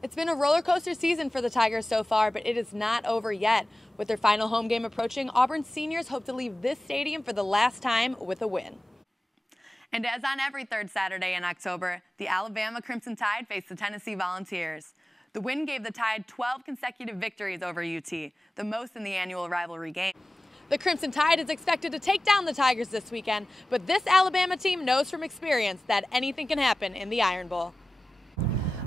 It's been a roller coaster season for the Tigers so far, but it is not over yet. With their final home game approaching, Auburn seniors hope to leave this stadium for the last time with a win. And as on every third Saturday in October, the Alabama Crimson Tide faced the Tennessee Volunteers. The win gave the Tide 12 consecutive victories over UT, the most in the annual rivalry game. The Crimson Tide is expected to take down the Tigers this weekend, but this Alabama team knows from experience that anything can happen in the Iron Bowl.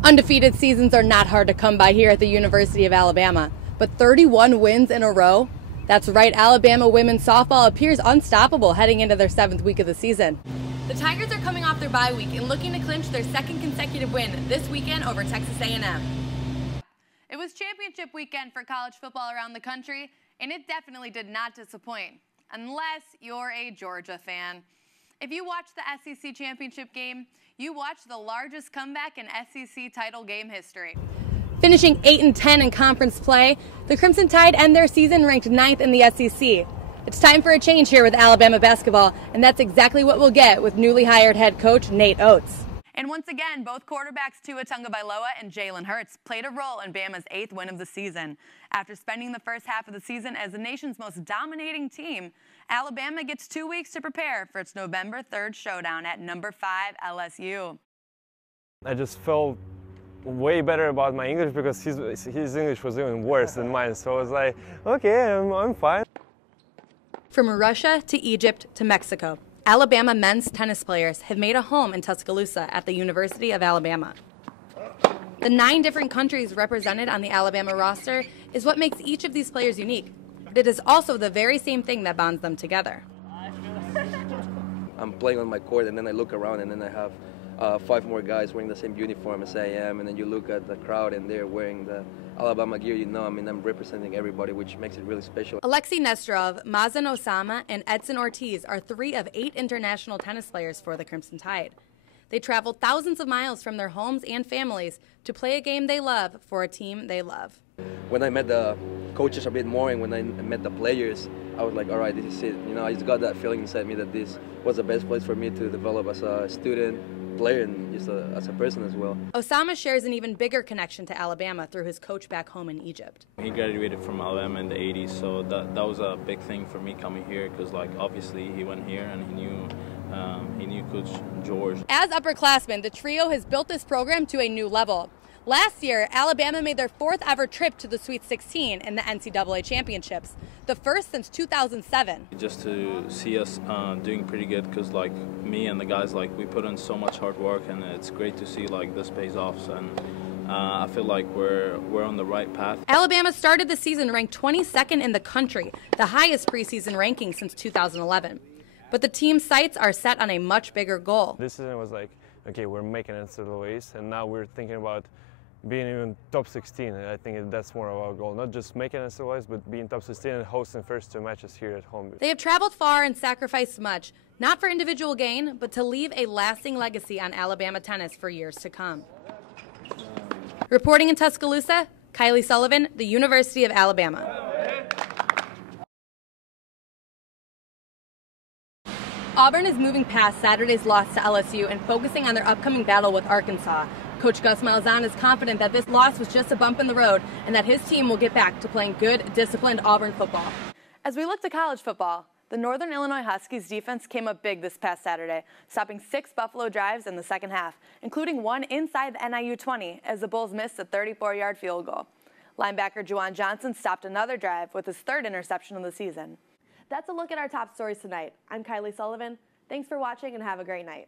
Undefeated seasons are not hard to come by here at the University of Alabama, but 31 wins in a row? That's right, Alabama women's softball appears unstoppable heading into their 7th week of the season. The Tigers are coming off their bye week and looking to clinch their 2nd consecutive win this weekend over Texas A&M. It was championship weekend for college football around the country, and it definitely did not disappoint, unless you're a Georgia fan. If you watched the SEC championship game, you watched the largest comeback in SEC title game history. Finishing 8-10 in conference play, the Crimson Tide end their season ranked 9th in the SEC. It's time for a change here with Alabama basketball, and that's exactly what we'll get with newly hired head coach Nate Oates. And once again, both quarterbacks Tua Tagovailoa and Jalen Hurts played a role in Bama's 8th win of the season. After spending the first half of the season as the nation's most dominating team, Alabama gets 2 weeks to prepare for its November 3rd showdown at number 5 LSU. I just felt way better about my English because his English was even worse than mine. So I was like, okay, I'm fine. From Russia to Egypt to Mexico, Alabama men's tennis players have made a home in Tuscaloosa at the University of Alabama. The 9 different countries represented on the Alabama roster is what makes each of these players unique. But it is also the very same thing that bonds them together. I'm playing on my court, and then I look around, and then I have 5 more guys wearing the same uniform as I am, and then you look at the crowd, and they're wearing the Alabama gear. I'm representing everybody, which makes it really special. Alexei Nesterov, Mazen Osama, and Edson Ortiz are 3 of 8 international tennis players for the Crimson Tide. They traveled thousands of miles from their homes and families to play a game they love for a team they love. When I met the coaches a bit more and when I met the players, I was like, all right, this is it. I just got that feeling inside me that this was the best place for me to develop as a student, player, and just as a person as well. Osama shares an even bigger connection to Alabama through his coach back home in Egypt. He graduated from Alabama in the 80s, so that was a big thing for me coming here because, obviously he went here and he knew Coach George. As upperclassmen, the trio has built this program to a new level. Last year, Alabama made their 4th ever trip to the Sweet 16 in the NCAA championships, the first since 2007. Just to see us doing pretty good because me and the guys, we put in so much hard work, and it's great to see this pays off, and I feel like we're on the right path. Alabama started the season ranked 22nd in the country, the highest preseason ranking since 2011. But the team's sights are set on a much bigger goal. This season was like, okay, we're making NCAAs, and now we're thinking about being even top 16. And I think that's more of our goal, not just making NCAAs, but being top 16 and hosting first 2 matches here at home. They have traveled far and sacrificed much, not for individual gain, but to leave a lasting legacy on Alabama tennis for years to come. Reporting in Tuscaloosa, Kylie Sullivan, the University of Alabama. Auburn is moving past Saturday's loss to LSU and focusing on their upcoming battle with Arkansas. Coach Gus Malzahn is confident that this loss was just a bump in the road and that his team will get back to playing good, disciplined Auburn football. As we look to college football, the Northern Illinois Huskies defense came up big this past Saturday, stopping 6 Buffalo drives in the second half, including one inside the NIU 20 as the Bulls missed a 34-yard field goal. Linebacker Juwan Johnson stopped another drive with his 3rd interception of the season. That's a look at our top stories tonight. I'm Kylie Sullivan. Thanks for watching and have a great night.